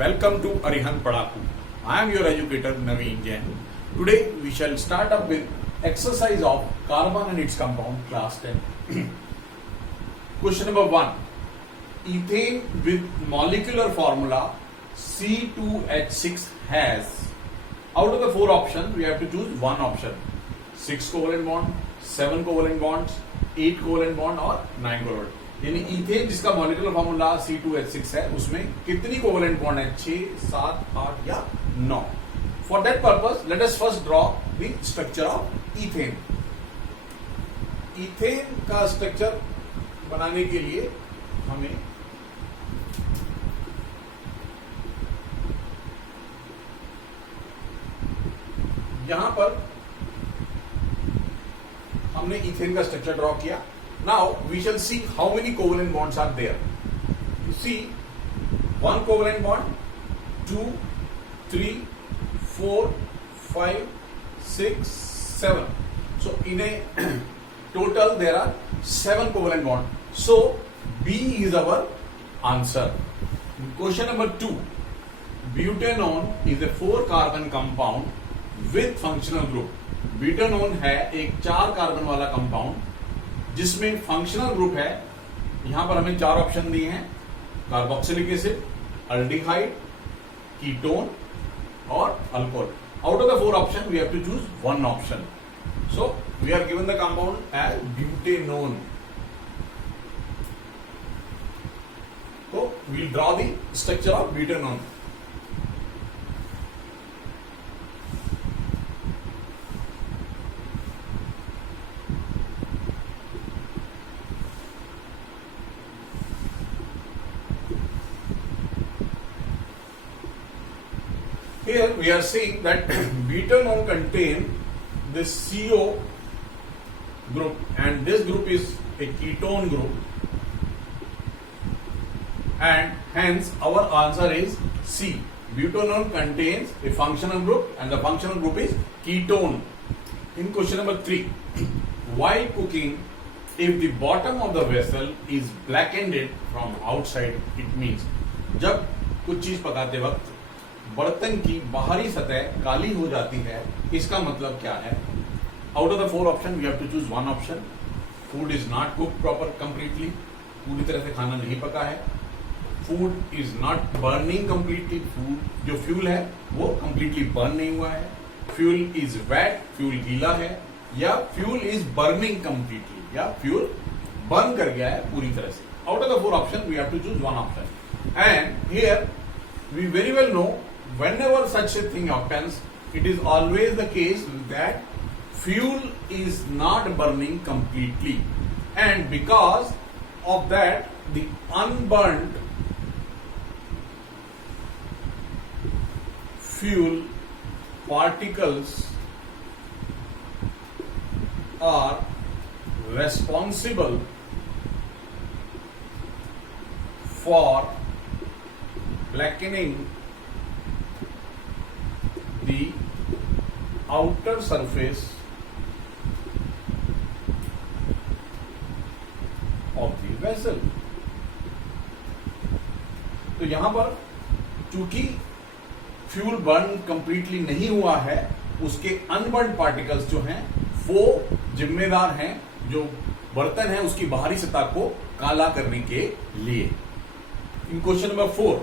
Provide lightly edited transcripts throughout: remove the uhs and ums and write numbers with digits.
Welcome to Arihant Padaku. I am your educator Naveen Jain. Today we shall start up with exercise of carbon and its compound class 10. Question number 1. Ethane with molecular formula C2H6 has, out of the 4 options we have to choose one option. 6 covalent bond, 7 covalent bonds, 8 covalent bond और 9 covalent. यानी ethane जिसका molecular formula C2H6 है उसमें कितनी covalent bond है? 6, 7, 8 या 9. For that purpose let us first draw the structure of ethane. Ethane का structure बनाने के लिए हमें यहां पर हमने इथेन का स्ट्रक्चर ड्रॉ किया. Now we shall see how many covalent bonds are there. You see, 1 covalent bond, 2, 3, 4, 5, 6, 7. So in a total there are 7 covalent bonds. So B is our answer. Question number 2. Butanone is a 4 carbon compound with functional group. Butanone है एक 4 carbon वाला compound जिसमें functional group है. यहां पर हमें 4 option दिए हैं: कार्बोक्सिलिक एसिड, अल्डिहाइड, कीटोन और alcohol. Out of the 4 option we have to choose one option. So we are given the compound as butanone. तो we draw the structure of butanone. Here we are seeing that butanone contain this CO group and this group is a ketone group and hence our answer is C. Butanone contains a functional group and the functional group is ketone. In question number 3, while cooking, if the bottom of the vessel is blackened from outside, it means जब कुछ चीज पकाते वक्त बर्तन की बाहरी सतह काली हो जाती है, इसका मतलब क्या है? Out of the 4 option we have to choose one option. Food is not cook proper completely, पूरी तरह से खाना नहीं पका है. Food is not burning completely, food जो फ्यूल है वो कंप्लीटली बर्न नहीं हुआ है. फ्यूल इज वेट, फ्यूल गीला है, या फ्यूल इज बर्निंग कंप्लीटली, या फ्यूल बर्न कर गया है पूरी तरह से. Out of the 4 option we have to choose one option. And here we very well know whenever such a thing happens, it is always the case that fuel is not burning completely, and because of that the unburnt fuel particles are responsible for blackening the outer surface of the vessel. तो यहां पर चूंकि fuel burn completely नहीं हुआ है, उसके unburn particles जो हैं वो जिम्मेदार हैं जो बर्तन है उसकी बाहरी सतह को काला करने के लिए. In question number 4,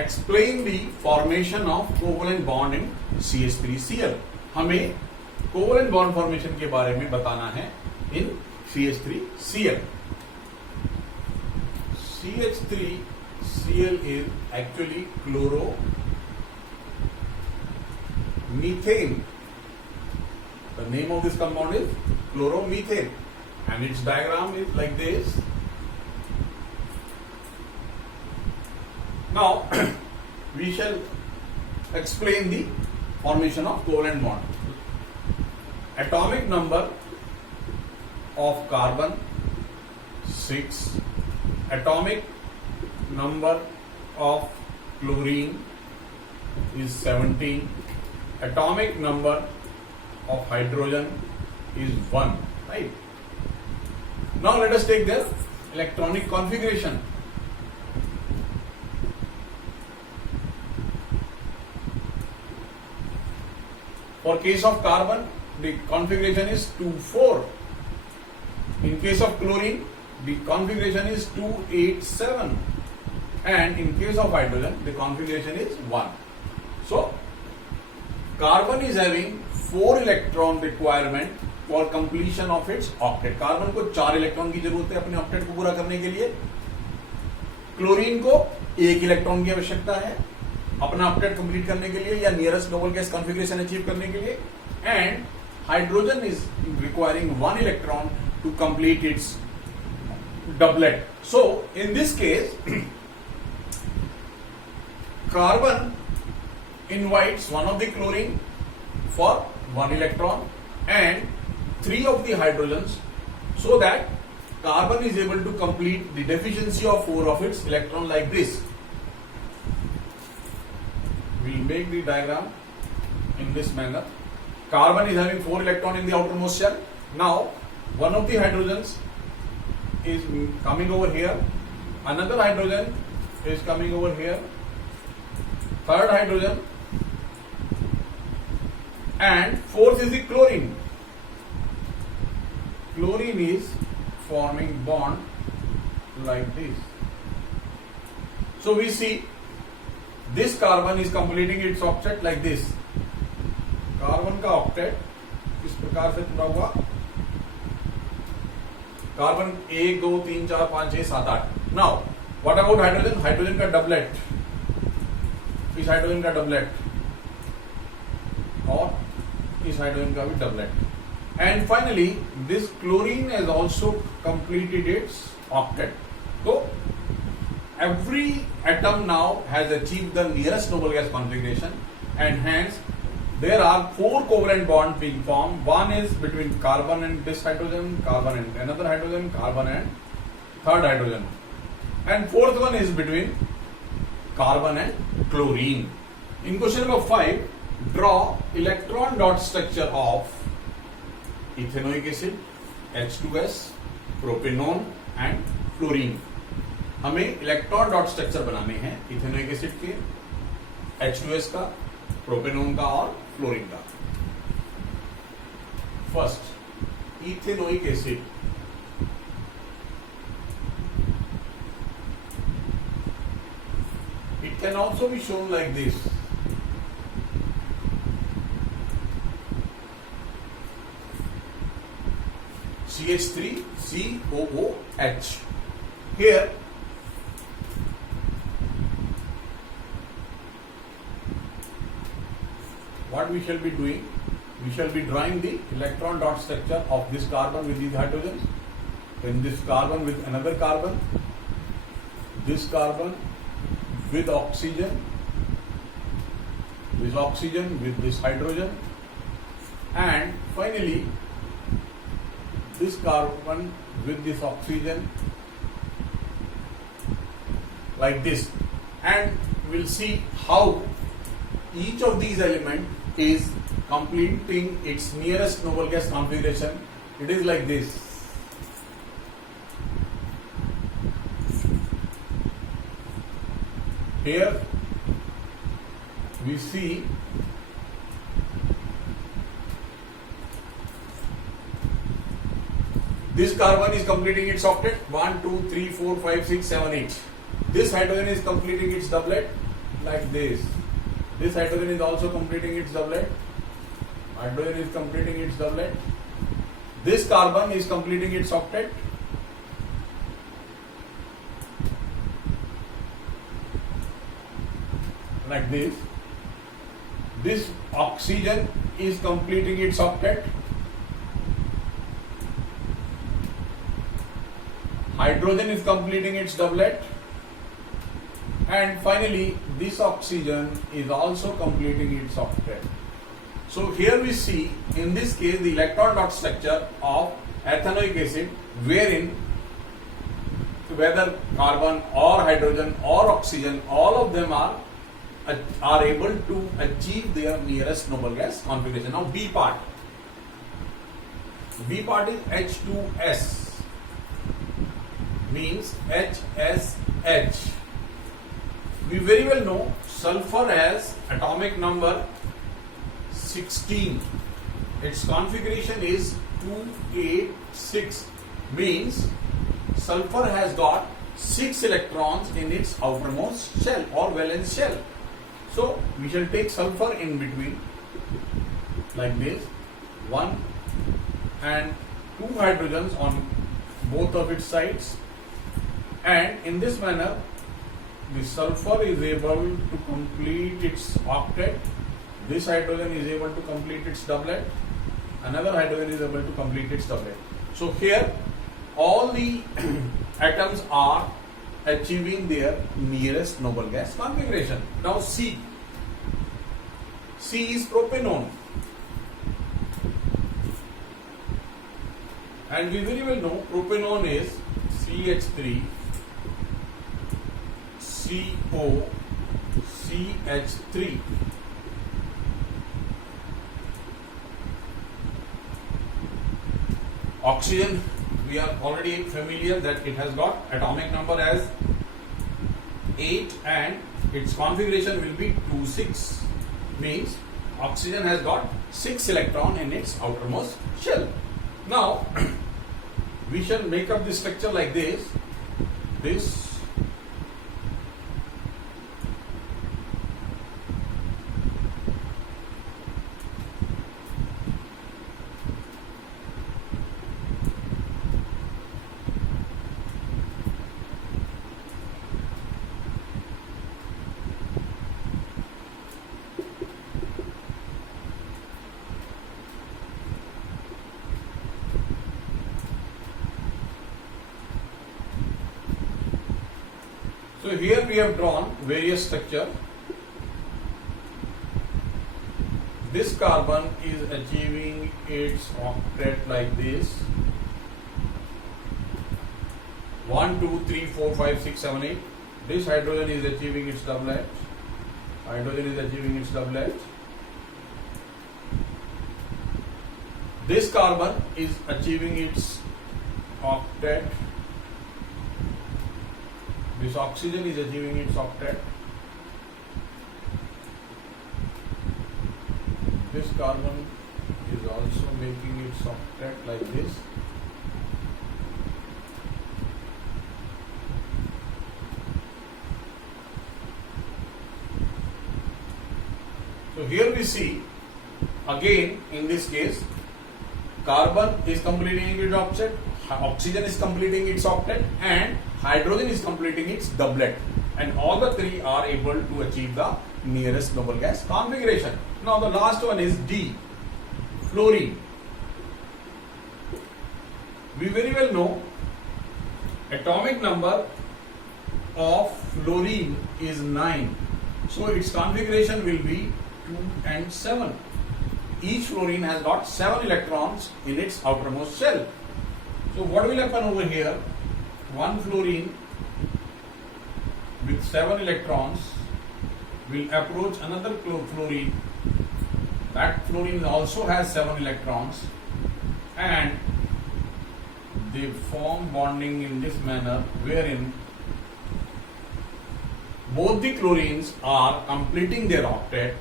explain the formation of covalent bond in CH3Cl. हमें covalent bond formation के बारे में बताना है in CH3Cl. CH3Cl is actually chloromethane. The name of this compound is chloromethane and its diagram is like this. Now we shall explain the formation of covalent bond. Atomic number of carbon 6, atomic number of chlorine is 17, atomic number of hydrogen is 1, right? Now let us take their electronic configuration. For case of carbon, the configuration is 2,4. In case of chlorine, the configuration is 2,8,7. And in case of hydrogen, the configuration is 1. So, carbon is having 4 electron requirement for completion of its octet. Carbon को 4 electron की जरूरत है अपने octet को पूरा करने के लिए. क्लोरीन को 1 इलेक्ट्रॉन की आवश्यकता है अपना ऑक्टेट कंप्लीट करने के लिए या nearest noble gas configuration achieve करने के लिए. And hydrogen is requiring 1 electron to complete its doublet. So in this case carbon invites one of the chlorine for 1 electron and 3 of the hydrogens, so that carbon is able to complete the deficiency of 4 of its electron like this. We'll make the diagram in this manner. Carbon is having 4 electron in the outermost shell. Now one of the hydrogens is coming over here, another hydrogen is coming over here, third hydrogen, and fourth is the chlorine. Chlorine is forming bond like this. So we see this carbon is completing its octet like this. Carbon का octet इस प्रकार से पूरा हुआ. Carbon 1 2 3 4 5 6 7 8. Now what about hydrogen? Hydrogen का doublet, इस hydrogen का doublet और इस हाइड्रोजन का भी doublet. And finally this chlorine has also completed it's octet. तो every atom now has achieved the nearest noble gas configuration, and hence there are 4 covalent bonds being formed. One is between carbon and this hydrogen, carbon and another hydrogen, carbon and third hydrogen, and fourth one is between carbon and chlorine. In question number 5, draw electron dot structure of ethanoic acid, H2S, propanone and fluorine. हमें electron dot structure बनाने हैं ethanoic acid के, H2S का, propanone का और fluorine का. First ethanoic acid. It can also be shown like this. CH3COOH. Here what we shall be doing? We shall be drawing the electron dot structure of this carbon with these hydrogens, then this carbon with another carbon, this carbon with oxygen, this oxygen with this hydrogen, and finally this carbon with this oxygen like this. And we'll see how each of these elements is completing its nearest noble gas configuration. It is like this. Here we see this carbon is completing its octet, 1 2 3 4 5 6 7 8. This hydrogen is completing its doublet like this. This hydrogen is also completing its doublet. Hydrogen is completing its doublet. This carbon is completing its octet. Like this. This oxygen is completing its octet. Hydrogen is completing its doublet. And finally, this oxygen is also completing its octet. So here we see, in this case, the electron dot structure of ethanoic acid, wherein whether carbon or hydrogen or oxygen, all of them are able to achieve their nearest noble gas configuration. Now B part. B part is H2S, means HSH. We very well know sulfur has atomic number 16. Its configuration is 286. Means sulfur has got 6 electrons in its outermost shell or valence shell. So we shall take sulfur in between like this, 1 and 2 hydrogens on both of its sides, and in this manner the sulfur is able to complete its octet. This hydrogen is able to complete its doublet. Another hydrogen is able to complete its doublet. So here all the atoms are achieving their nearest noble gas configuration. Now C is propanone, and we very well know propanone is CH3 CO CH3. Oxygen, we are already familiar that it has got atomic number as 8 and its configuration will be 2,6. Means oxygen has got 6 electron in its outermost shell. Now we shall make up the structure like this. So here we have drawn various structure. This carbon is achieving its octet like this. 1, 2, 3, 4, 5, 6, 7, 8. This hydrogen is achieving its doublet. This carbon is achieving its octet. This oxygen is achieving its octet. This carbon is also making its octet like this. So here we see again in this case carbon is completing its octet, oxygen is completing its octet, and hydrogen is completing its doublet, and all the three are able to achieve the nearest noble gas configuration. Now the last one is D, fluorine. We very well know atomic number of fluorine is 9, so its configuration will be 2 and 7. Each fluorine has got 7 electrons in its outermost shell. So what will happen over here? One fluorine with 7 electrons will approach another fluorine. That fluorine also has 7 electrons, and they form bonding in this manner wherein both the chlorines are completing their octet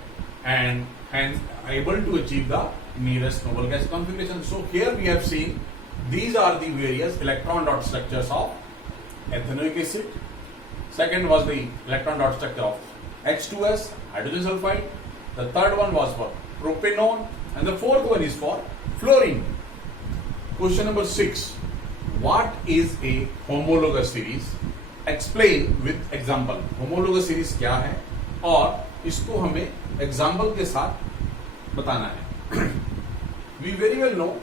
and hence able to achieve the nearest noble gas configuration. So here we have seen these are the various electron dot structures of ethanoic acid. Second was the electron dot structure of H2S, hydrogen sulfide. The third one was for propanone, and the fourth one is for fluorine. Question number 6. What is a homologous series? Explain with example. Homologous series क्या है और इसको हमें example के साथ बताना है. We very well know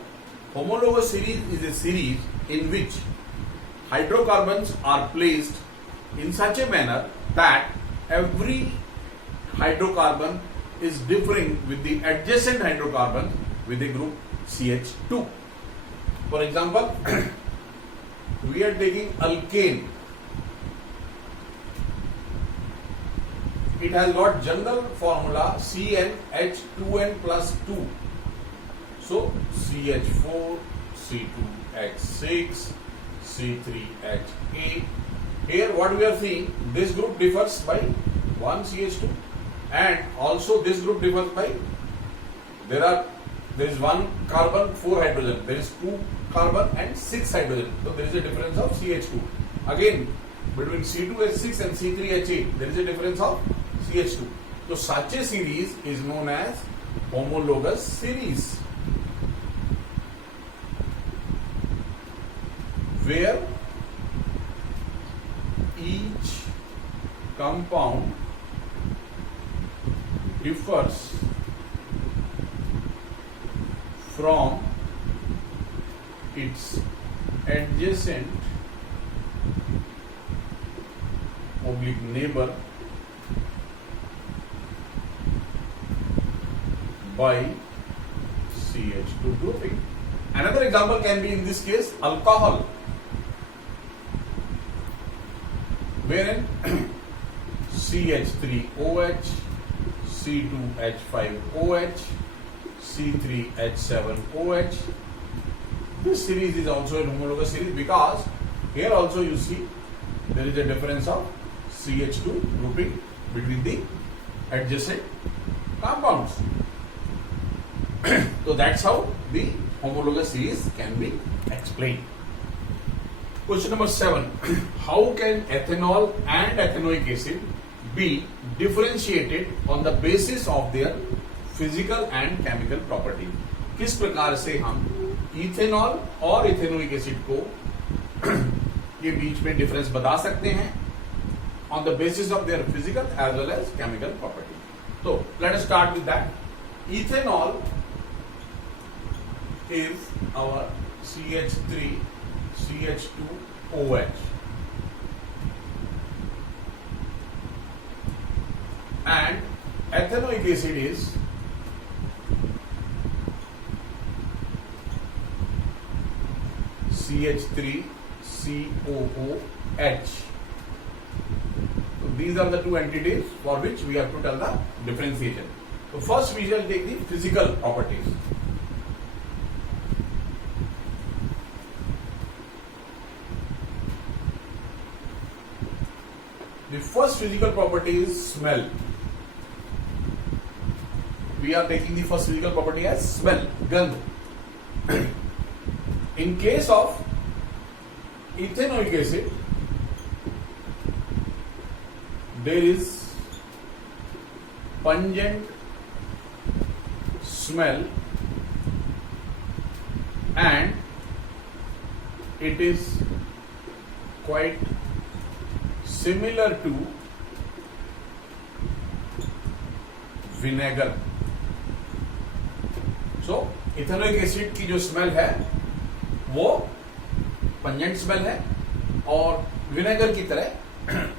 homologous series is a series in which hydrocarbons are placed in such a manner that every hydrocarbon is differing with the adjacent hydrocarbon with a group CH2. For example, we are taking alkane. It has got general formula CnH2n plus 2. So CH4, C2H6, C3H8. Here what we are seeing, this group differs by 1 CH2, and also this group differs by there is one carbon, 4 hydrogen. There is 2 carbon and 6 hydrogen. So there is a difference of CH2. Again, between C2H6 and C3H8, there is a difference of CH2. So such a series is known as homologous series, where each compound differs from its adjacent oblique neighbor by CH2 grouping. Another example can be in this case alcohol, wherein CH3OH, C2H5OH, C3H7OH. This series is also a homologous series because here also you see there is a difference of CH2 grouping between the adjacent compounds. So that's how the homologous series can be explained. Question number 7. How can ethanol and ethanoic acid be differentiated on the basis of their physical and chemical property? किस प्रकार से हम ethanol और ethanoic acid को के बीच में difference बता सकते हैं on the basis of their physical as well as chemical property. So let us start with that. Ethanol is our CH3 CH2OH, and ethanoic acid is CH3COOH. So these are the two entities for which we have to tell the differentiation. So first we shall take the physical properties. The first physical property is smell. We are taking the first physical property as smell, gandh. In case of ethanoic acid, there is pungent smell and it is quite similar to vinegar. So ethanoic acid की जो smell है वो pungent smell है और vinegar की तरह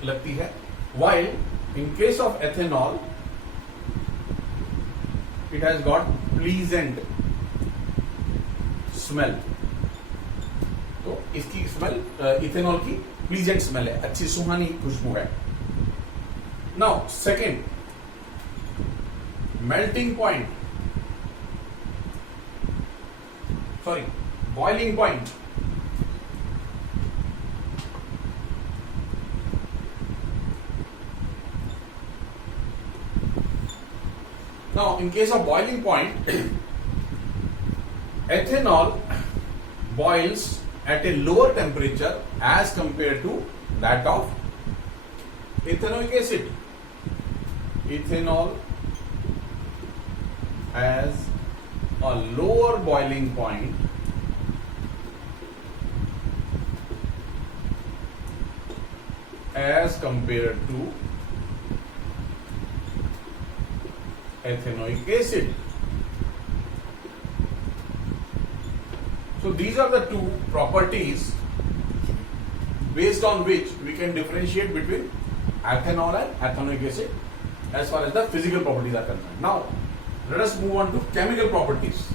लगती है, while in case of ethanol it has got pleasant smell. तो इसकी स्मेल इथेनॉल की प्लीजेंट स्मेल है, अच्छी सुहानी खुशबू है. Now second, melting point, sorry boiling point. Now, in case of boiling point, ethanol boils at a lower temperature as compared to that of ethanoic acid. Ethanol has a lower boiling point as compared to ethanoic acid. So these are the two properties based on which we can differentiate between ethanol and ethanoic acid as far as the physical properties are concerned. Now let us move on to chemical properties.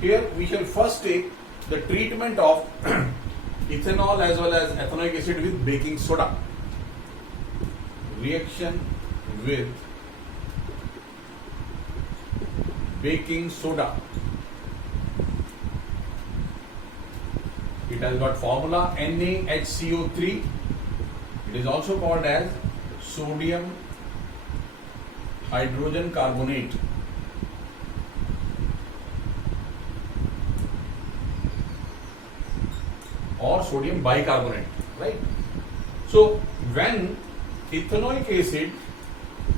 Here we shall first take the treatment of ethanol as well as ethanoic acid with baking soda. Reaction with baking soda. It has got formula NaHCO3. It is also called as sodium hydrogen carbonate. Or sodium bicarbonate, right? So when ethanoic acid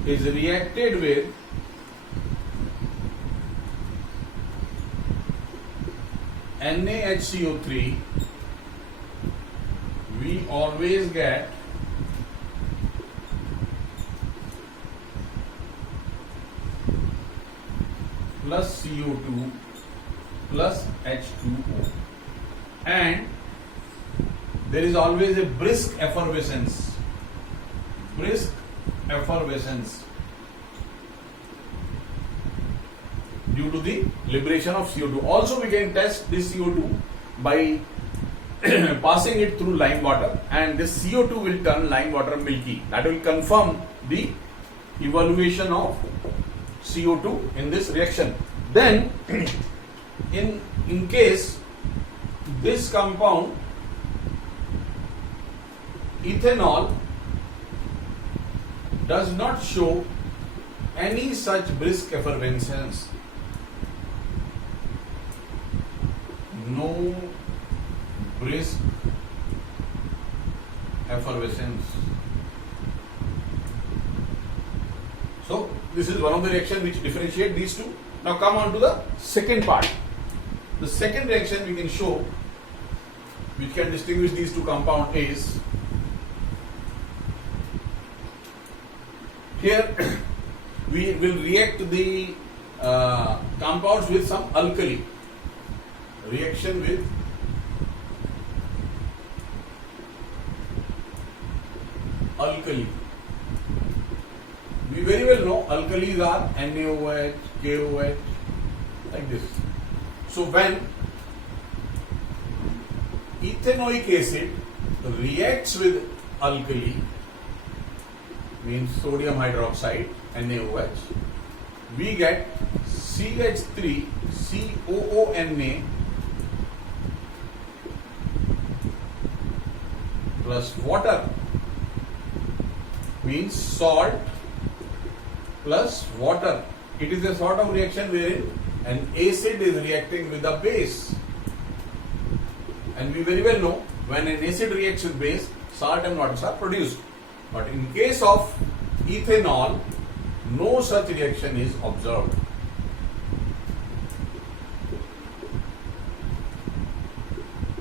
is reacted with NaHCO3, we always get plus CO2 plus H2O, and there is always a brisk effervescence due to the liberation of CO2. Also, we can test this CO2 by passing it through lime water, and this CO2 will turn lime water milky. That will confirm the evaluation of CO2 in this reaction. Then in case this compound ethanol does not show any such brisk effervescence, no brisk effervescence. So this is one of the reactions which differentiate these two. Now come on to the second part. The second reaction we can show which can distinguish these two compounds is, here we will react the compounds with some alkali. Reaction with alkali. We very well know alkalis are NaOH, KOH, like this. So when ethanoic acid reacts with alkali, means sodium hydroxide, NaOH, we get CH3COONa plus water, means salt plus water. It is a sort of reaction wherein an acid is reacting with a base, and we very well know when an acid reacts with base, salt and waters are produced. But in case of ethanol, no such reaction is observed.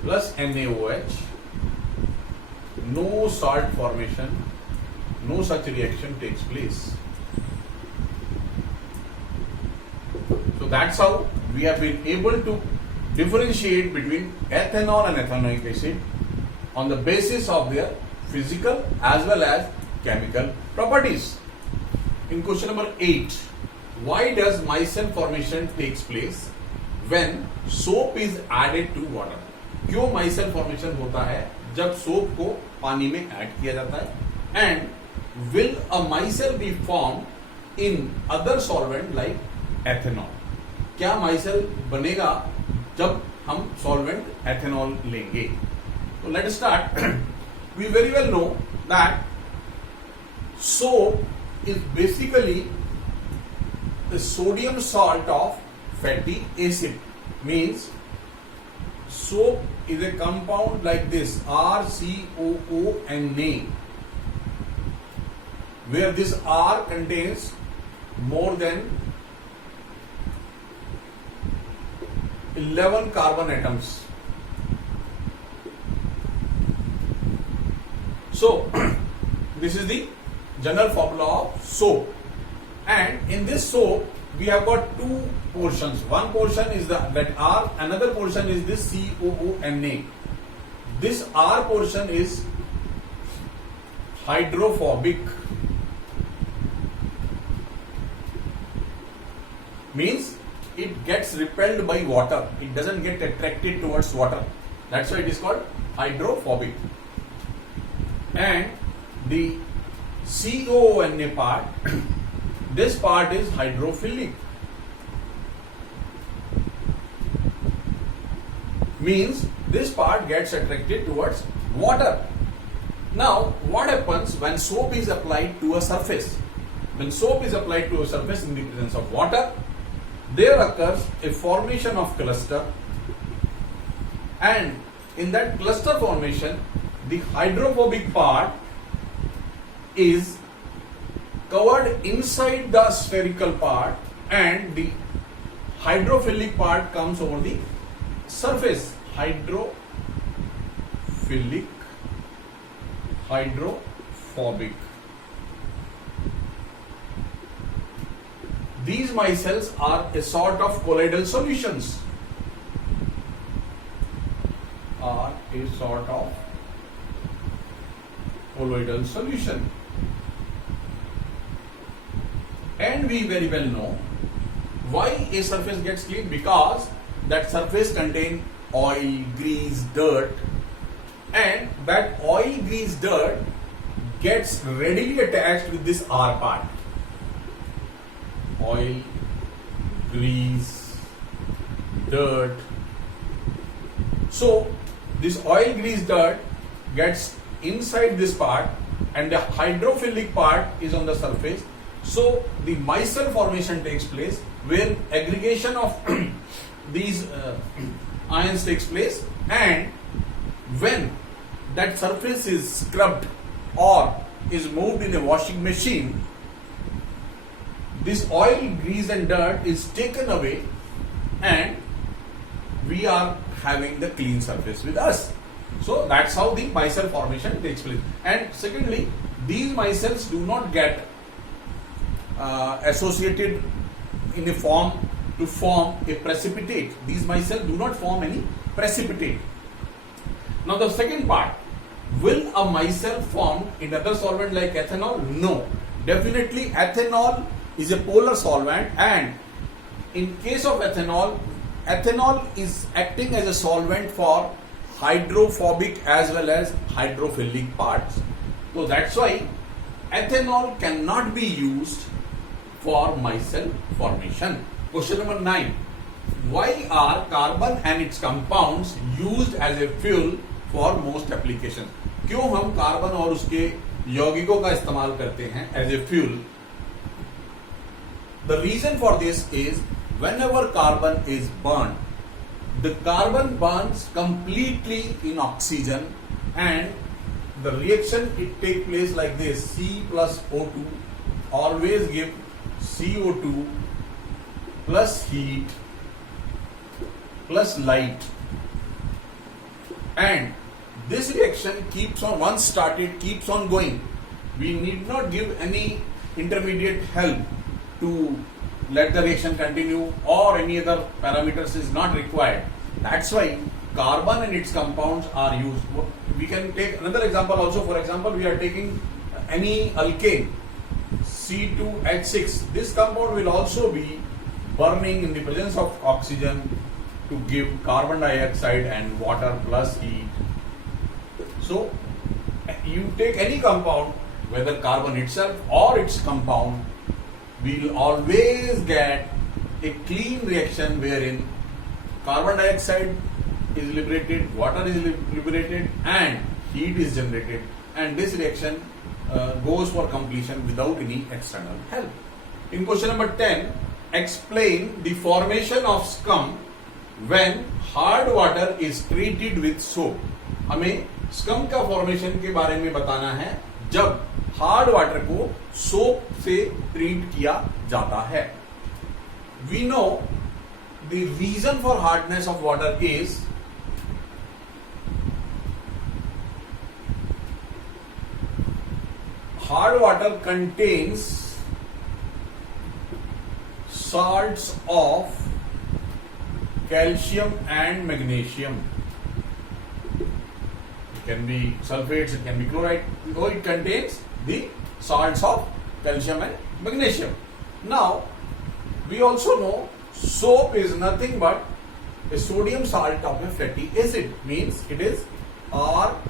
Plus NaOH, no salt formation, no such reaction takes place. So that's how we have been able to differentiate between ethanol and ethanoic acid on the basis of their physical as well as chemical properties. In question number 8, why does micelle formation takes place when soap is added to water? क्यों micelle formation होता है जब soap को पानी में add किया जाता है? And will a micelle be formed in other solvent like ethanol? क्या micelle बनेगा जब हम solvent ethanol लेंगे? So let's start. We very well know that soap is basically the sodium salt of fatty acid. Means soap is a compound like this, RCOONa, where this R contains more than 11 carbon atoms. So this is the general formula of soap, and in this soap we have got two portions. One portion is that R, another portion is this COONa. This R portion is hydrophobic, means it gets repelled by water, it doesn't get attracted towards water. That's why it is called hydrophobic. And the COONa part, this part is hydrophilic, means this part gets attracted towards water. Now, what happens when soap is applied to a surface? When soap is applied to a surface in the presence of water, there occurs a formation of cluster, and in that cluster formation, the hydrophobic part is covered inside the spherical part and the hydrophilic part comes over the surface. Hydrophilic, hydrophobic. These micelles are a sort of colloidal solutions. Are a sort of colloidal solution. And we very well know why a surface gets clean, because that surface contains oil, grease, dirt, and that oil, grease, dirt gets readily attached with this R part. Oil, grease, dirt. So this oil, grease, dirt gets inside this part and the hydrophilic part is on the surface. So the micelle formation takes place where aggregation of these ions takes place, and when that surface is scrubbed or is moved in a washing machine, this oil, grease and dirt is taken away and we are having the clean surface with us. So that's how the micelle formation takes place. And secondly, these micelles do not get associated in a form to form a precipitate. These micelles do not form any precipitate. Now the second part, will a micelle formed in other solvent like ethanol? No. Definitely ethanol is a polar solvent, and in case of ethanol, ethanol is acting as a solvent for hydrophobic as well as hydrophilic parts. So that's why ethanol cannot be used for micelle formation. Question number 9. Why are carbon and its compounds used as a fuel for most applications? क्यों हम carbon और उसके यौगिकों का इस्तेमाल करते हैं as a fuel? The reason for this is whenever carbon is burned, the carbon burns completely in oxygen, and the reaction it takes place like this: C plus O2 always give CO2 plus heat plus light, and this reaction keeps on, once started, keeps on going. We need not give any intermediate help to let the reaction continue, or any other parameters is not required. That's why carbon and its compounds are used. We can take another example also. For example, we are taking any alkane, C2H6. This compound will also be burning in the presence of oxygen to give carbon dioxide and water plus heat. So you take any compound, whether carbon itself or its compound, we will always get a clean reaction wherein carbon dioxide is liberated, water is liberated, and heat is generated, and this reaction goes for completion without any external help. In question number 10, explain the formation of scum when hard water is treated with soap. हमें scum का formation के बारे में बताना है जब hard water को soap से ट्रीट किया जाता है. We know the reason for hardness of water is hard water contains salts of calcium and magnesium. It can be sulfates, it can be chloride. So it contains the salts of calcium and magnesium. Now, we also know soap is nothing but a sodium salt of a fatty acid. Means it is RCOONA.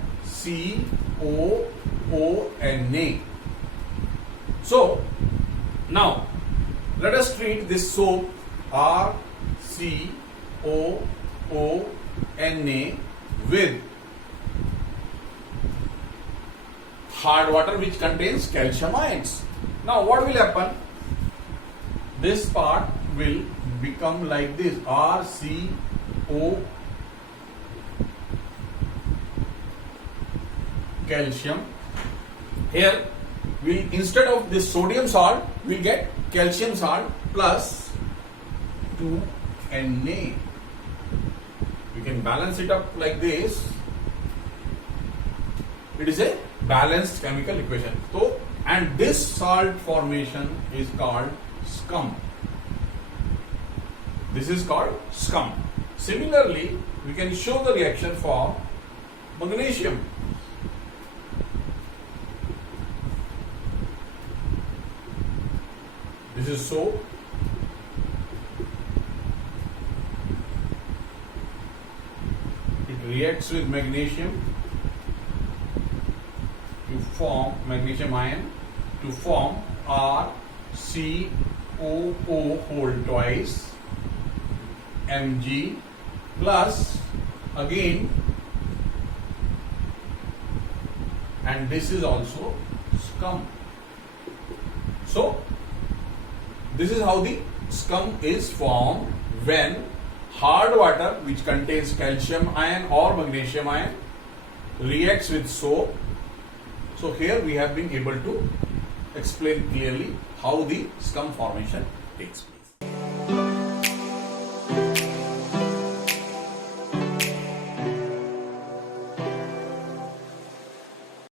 So, now let us treat this soap RCOONA with hard water which contains calcium ions. Now what will happen? This part will become like this, RCO, calcium. Here we, instead of this sodium salt, we get calcium salt plus 2Na. We can balance it up like this. It is a balanced chemical equation. So, and this salt formation is called scum. This is called scum. Similarly, we can show the reaction for magnesium. This is soap. It reacts with magnesium to form magnesium ion, to form RCOO whole twice Mg plus again, and this is also scum. So this is how the scum is formed when hard water which contains calcium ion or magnesium ion reacts with soap. So here we have been able to explain clearly how the scum formation takes place.